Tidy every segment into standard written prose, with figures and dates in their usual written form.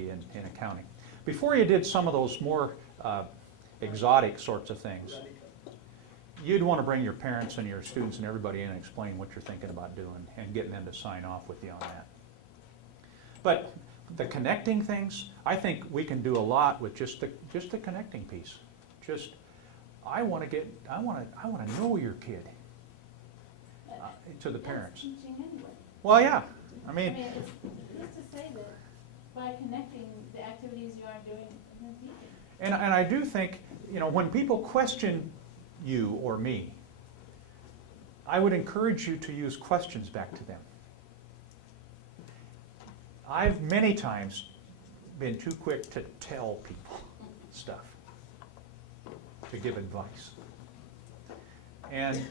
geography and accounting. Before you did some of those more exotic sorts of things, you'd want to bring your parents and your students and everybody in and explain what you're thinking about doing and getting them to sign off with you on that. But the connecting things, I think we can do a lot with just the connecting piece. Just, I want to know your kid to the parents. That's teaching anyway. Well, yeah. I mean, it's just to say that by connecting the activities you are doing in the teaching. and I do think, you know, when people question you or me, I would encourage you to use questions back to them. I've many times been too quick to tell people stuff, to give advice. And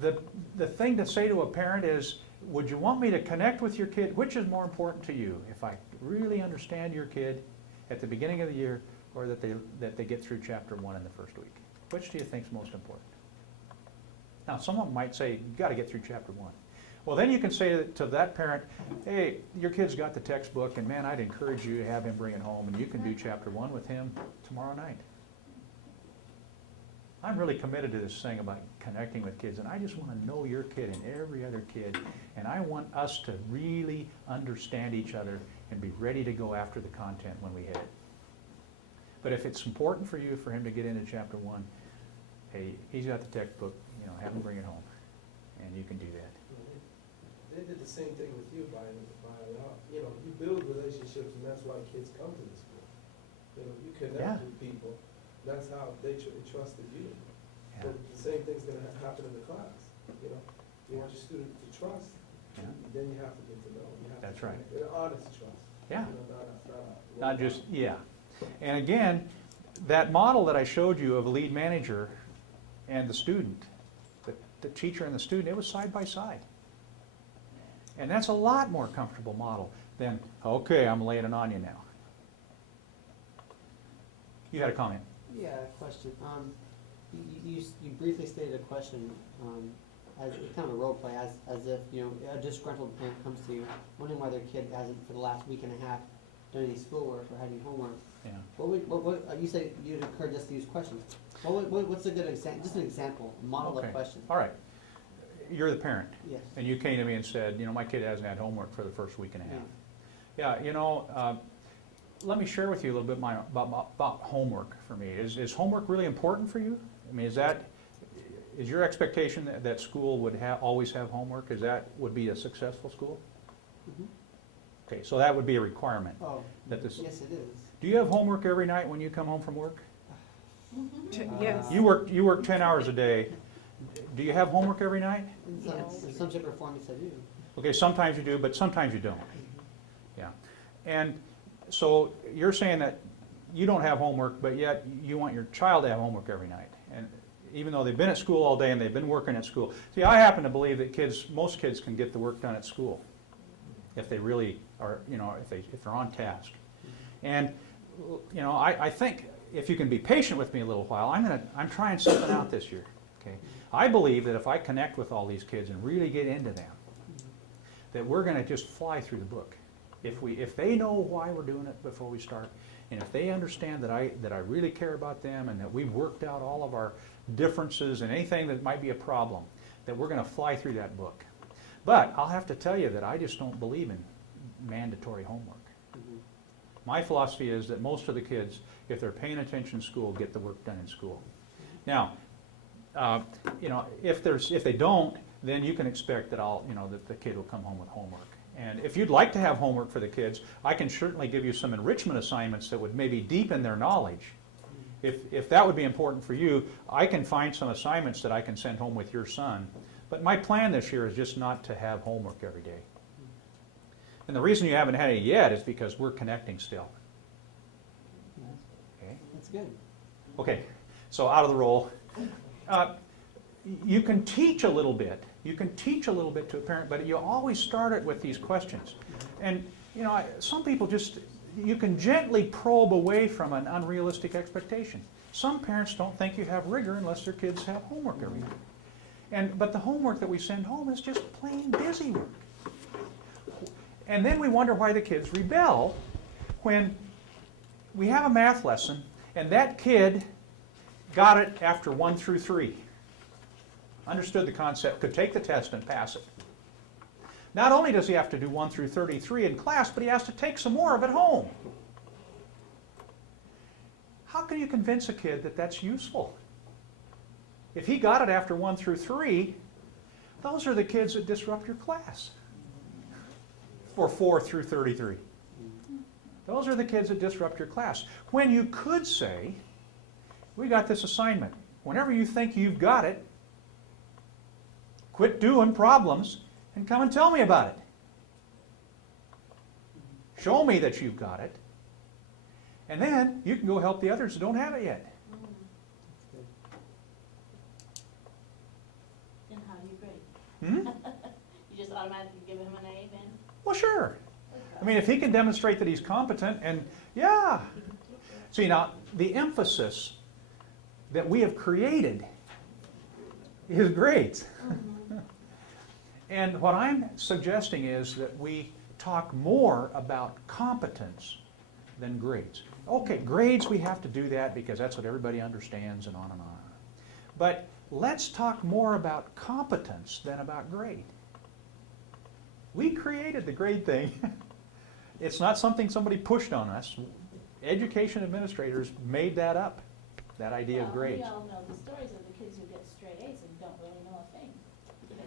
the thing to say to a parent is, would you want me to connect with your kid? Which is more important to you? If I really understand your kid at the beginning of the year, or that they get through chapter 1 in the first week? Which do you think is most important? Now, someone might say, you got to get through chapter 1. Well, then you can say to that parent, hey, your kid's got the textbook, and man, I'd encourage you to have him bring it home, and you can do chapter 1 with him tomorrow night. I'm really committed to this thing about connecting with kids, and I just want to know your kid and every other kid, and I want us to really understand each other and be ready to go after the content when we hit it. But if it's important for you for him to get into chapter 1, hey, he's got the textbook, you know, have him bring it home, and you can do that. They did the same thing with you, you know, you build relationships, and that's why kids come to the school. You know, you connect with people. That's how they trusted you. Yeah. But the same thing's going to happen in the class. You know, you want your student to trust, then you have to get to know. You have That's to right. An honest trust. Yeah. You know, Not just, yeah. And again, that model that I showed you of a lead manager and the student, the teacher and the student, it was side by side. And that's a lot more comfortable model than, okay, I'm laying it on you now. You had a comment? Yeah, question. You briefly stated a question as kind of a role play, as if, you know, a disgruntled parent comes to you, wondering why their kid hasn't for the last week and a half done any schoolwork or had any homework. Yeah. What you said you'd encourage us to use questions. What's a good example? Just an example, a model of question. All right. You're the parent. Yes. And you came to me and said, you know, my kid hasn't had homework for the first week and a half. Yeah, you know, let me share with you a little bit about homework for me. Is homework really important for you? I mean, is your expectation that school would always have homework? Would be a successful school? Mm-hmm. Okay, so that would be a requirement. Oh, that yes it is. Do you have homework every night when you come home from work? Yes. You work 10 hours a day. Do you have homework every night? In some shape or form, yes I do. Okay, sometimes you do, but sometimes you don't. Yeah. And so you're saying that you don't have homework, but yet you want your child to have homework every night. And even though they've been at school all day and they've been working at school. See, I happen to believe that most kids can get the work done at school if they really are, you know, if they're on task. And, you know, I think if you can be patient with me a little while, I'm trying something out this year. Okay. I believe that if I connect with all these kids and really get into them, that we're going to just fly through the book. If they know why we're doing it before we start, and if they understand that I really care about them and that we've worked out all of our differences and anything that might be a problem, that we're going to fly through that book. But I'll have to tell you that I just don't believe in mandatory homework. My philosophy is that most of the kids, if they're paying attention in school, get the work done in school. Now, you know, if they don't, then you can expect that that the kid will come home with homework. And if you'd like to have homework for the kids, I can certainly give you some enrichment assignments that would maybe deepen their knowledge. If that would be important for you, I can find some assignments that I can send home with your son. But my plan this year is just not to have homework every day. And the reason you haven't had it yet is because we're connecting still. Okay? That's good. Okay, so out of the role. You can teach a little bit. You can teach a little bit to a parent, but you always start it with these questions. And, you know, some people you can gently probe away from an unrealistic expectation. Some parents don't think you have rigor unless their kids have homework every day. But the homework that we send home is just plain busy work. And then we wonder why the kids rebel when we have a math lesson and that kid got it after 1 through 3. Understood the concept, could take the test and pass it. Not only does he have to do 1 through 33 in class, but he has to take some more of it home. How can you convince a kid that that's useful? If he got it after 1 through 3, those are the kids that disrupt your class. For 4 through 33. Those are the kids that disrupt your class. When you could say, we got this assignment. Whenever you think you've got it, quit doing problems and come and tell me about it. Show me that you've got it. And then you can go help the others that don't have it yet. And how do you grade? Hmm? You just automatically give him an A then? Well, sure. I mean, if he can demonstrate that he's competent, and yeah. See, now, the emphasis that we have created is great. And what I'm suggesting is that we talk more about competence than grades. Okay, grades, we have to do that because that's what everybody understands and on and on. But let's talk more about competence than about grade. We created the grade thing. It's not something somebody pushed on us. Education administrators made that up, that idea of grades. We all know the stories of the kids who get straight A's and don't really know a thing.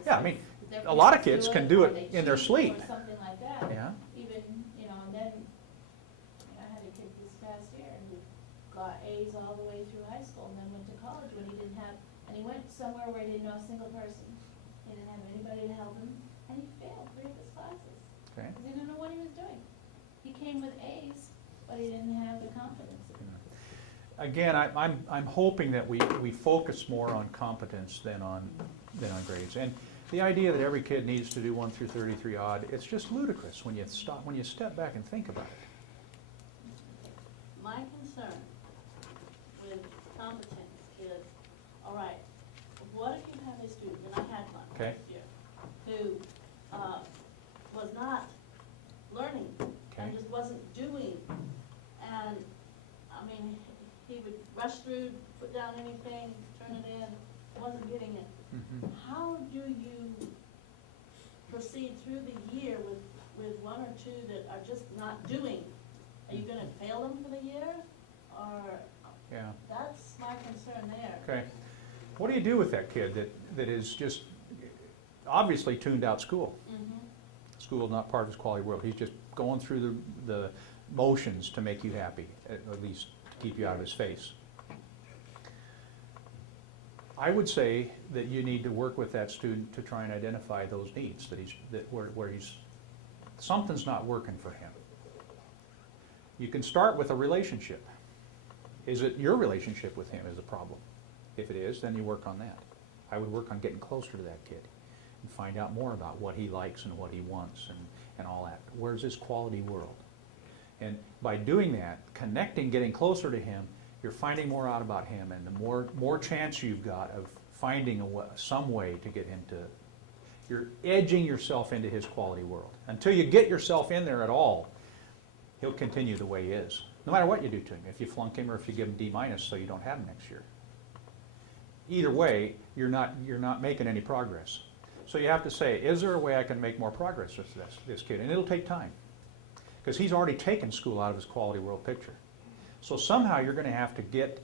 Yeah, I mean, Their a lot of parents kids can do or it they in their cheat sleep. Or something like that. Yeah. Even, and then, I had a kid this past year who got A's all the way through high school and then went to college when he didn't have, and he went somewhere where he didn't know a single person. He didn't have anybody to help him, and he failed 3 of his classes. Okay. Because he didn't know what he was doing. He came with A's, but he didn't have the confidence. Again, I'm hoping that we focus more on competence than on grades. And the idea that every kid needs to do 1 through 33 odd, it's just ludicrous when you step back and think about it. My concern with competence is, all right, what if you have a student, and I had one Okay. last year, who was not learning Okay. and just wasn't doing, and, I mean, he would rush through, put down anything, turn it in, wasn't getting it. Mhm. How do you proceed through the year with 1 or 2 that are just not doing? Are you gonna fail them for the year? Or, Yeah. that's my concern there. Okay. What do you do with that kid that is just obviously tuned out school? Mhm. School is not part of his quality world. He's just going through the motions to make you happy, at least to keep you out of his face. I would say that you need to work with that student to try and identify those needs where something's not working for him. You can start with a relationship. Is it your relationship with him is the problem? If it is, then you work on that. I would work on getting closer to that kid and find out more about what he likes and what he wants and all that. Where's his quality world? And by doing that, connecting, getting closer to him, you're finding more out about him, and the more chance you've got of finding some way to get him to, you're edging yourself into his quality world. Until you get yourself in there at all, he'll continue the way he is, no matter what you do to him, if you flunk him or if you give him D- so you don't have him next year. Either way, you're not making any progress. So you have to say, is there a way I can make more progress with this kid? And it'll take time, because he's already taken school out of his quality world picture. So somehow you're going to have to get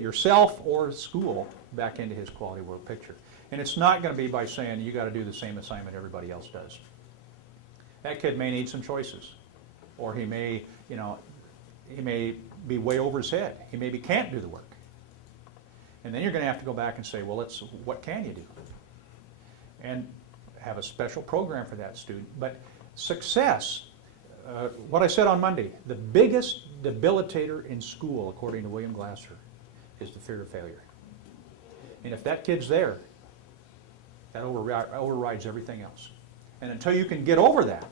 yourself or school back into his quality world picture. And it's not going to be by saying you got to do the same assignment everybody else does. That kid may need some choices, or he may be way over his head. He maybe can't do the work. And then you're going to have to go back and say, well, what can you do? And have a special program for that student. But success, what I said on Monday, the biggest debilitator in school, according to William Glasser, is the fear of failure. And if that kid's there, that overrides everything else. And until you can get over that,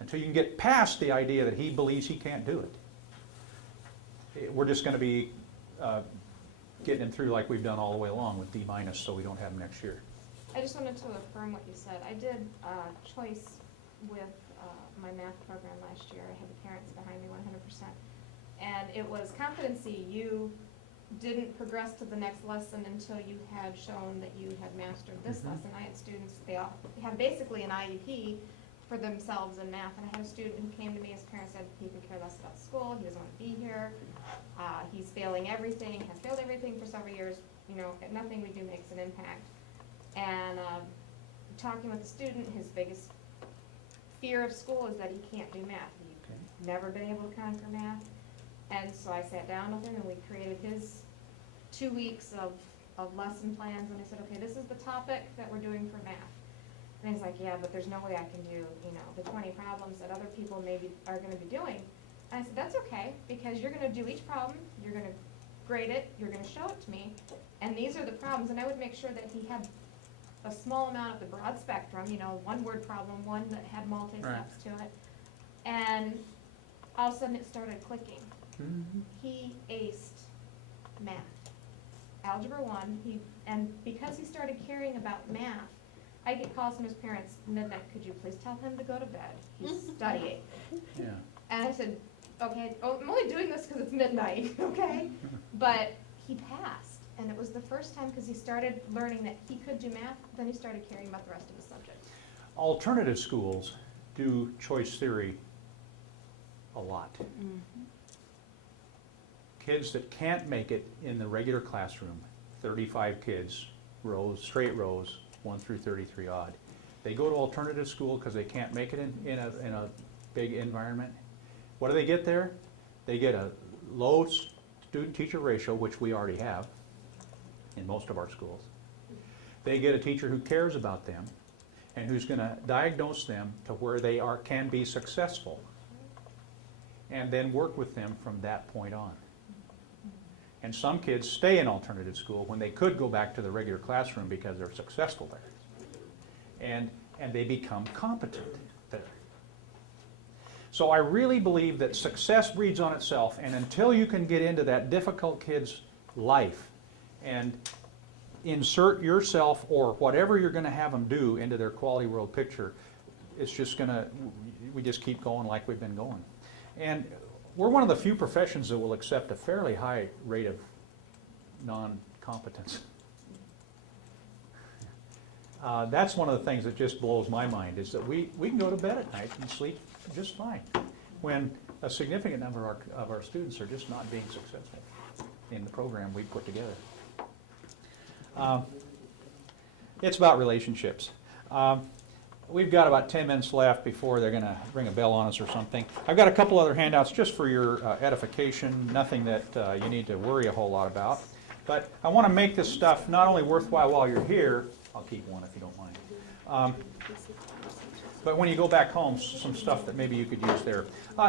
until you can get past the idea that he believes he can't do it, we're just going to be getting him through like we've done all the way along with D- so we don't have him next year. I just wanted to affirm what you said. I did choice with my math program last year. I had the parents behind me 100%. And it was competency. You didn't progress to the next lesson until you had shown that you had mastered this lesson. I had students, they all had basically an IEP for themselves in math. And I had a student who came to me, his parents said he could care less about school, he doesn't want to be here, he's failing everything, has failed everything for several years, you know, nothing we do makes an impact. And talking with the student, his biggest fear of school is that he can't do math. He's never been able to conquer math. And so I sat down with him and we created his 2 weeks of lesson plans, and I said, okay, this is the topic that we're doing for math. And he's like, yeah, but there's no way I can do, you know, the 20 problems that other people maybe are gonna be doing. And I said, that's okay, because you're gonna do each problem, you're gonna grade it, you're gonna show it to me, and these are the problems, and I would make sure that he had a small amount of the broad spectrum, you know, one word problem, one that had multi-steps to it. And all of a sudden it started clicking. He aced math. Algebra 1, and because he started caring about math, I get calls from his parents, midnight, could you please tell him to go to bed? He's studying. Yeah. And I said, okay, I'm only doing this because it's midnight, okay? But he passed, and it was the first time because he started learning that he could do math, then he started caring about the rest of the subjects. Alternative schools do choice theory a lot. Kids that can't make it in the regular classroom, 35 kids, rows, straight rows, 1 through 33 odd. They go to alternative school because they can't make it in a big environment. What do they get there? They get a low student-teacher ratio, which we already have in most of our schools. They get a teacher who cares about them and who's going to diagnose them to where they can be successful, and then work with them from that point on. And some kids stay in alternative school when they could go back to the regular classroom because they're successful there. And they become competent there. So I really believe that success breeds on itself, and until you can get into that difficult kid's life and insert yourself or whatever you're going to have them do into their quality world picture, it's just going to, we just keep going like we've been going. And we're one of the few professions that will accept a fairly high rate of non-competence. That's one of the things that just blows my mind, is that we can go to bed at night and sleep just fine when a significant number of our students are just not being successful in the program we put together. It's about relationships. We've got about 10 minutes left before they're going to ring a bell on us or something. I've got a couple other handouts just for your edification, nothing that you need to worry a whole lot about. But I want to make this stuff not only worthwhile while you're here, I'll keep one if you don't mind, but when you go back home, some stuff that maybe you could use there.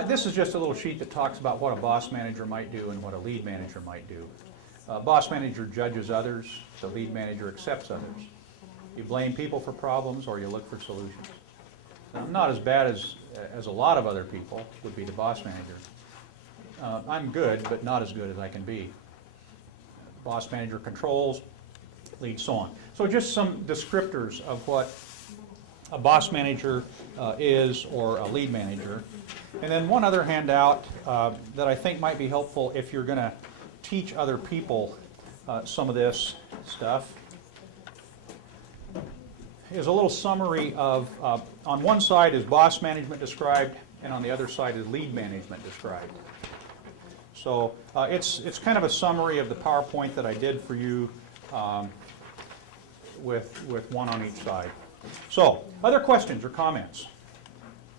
This is just a little sheet that talks about what a boss manager might do and what a lead manager might do. Boss manager judges others, the lead manager accepts others. You blame people for problems or you look for solutions. Now, I'm not as bad as a lot of other people would be the boss manager. I'm good, but not as good as I can be. Boss manager controls, leads, so on. So just some descriptors of what a boss manager is, or a lead manager. And then one other handout that I think might be helpful if you're going to teach other people some of this stuff is a little summary of, on one side is boss management described, and on the other side is lead management described. So it's kind of a summary of the PowerPoint that I did for you with one on each side. So, other questions or comments?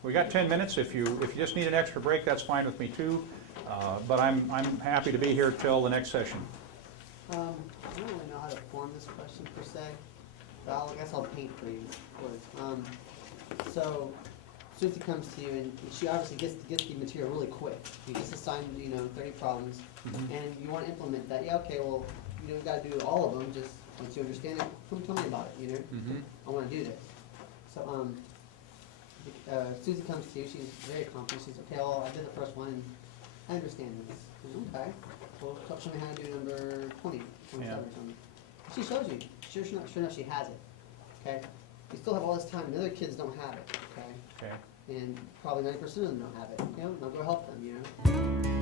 We got 10 minutes. If you just need an extra break, that's fine with me too. But I'm happy to be here till the next session. I don't really know how to form this question per se, but I guess I'll paint for you. So, Susie comes to you and she obviously gets the material really quick. You just assigned 30 problems, and you want to implement that. Yeah, okay, well, you got to do all of them. Just once you understand it, come tell me about it. I want to do this. So, Susie comes to you. She's very accomplished. She's okay. Well, I did the first one, and I understand this. Okay. Well, show me how to do number 20, 27 or something. She shows you. Sure enough, she has it. okay? You still have all this time, and the other kids don't have it, okay? Okay. And probably 90% of them don't have it, you know, now go help them, you know?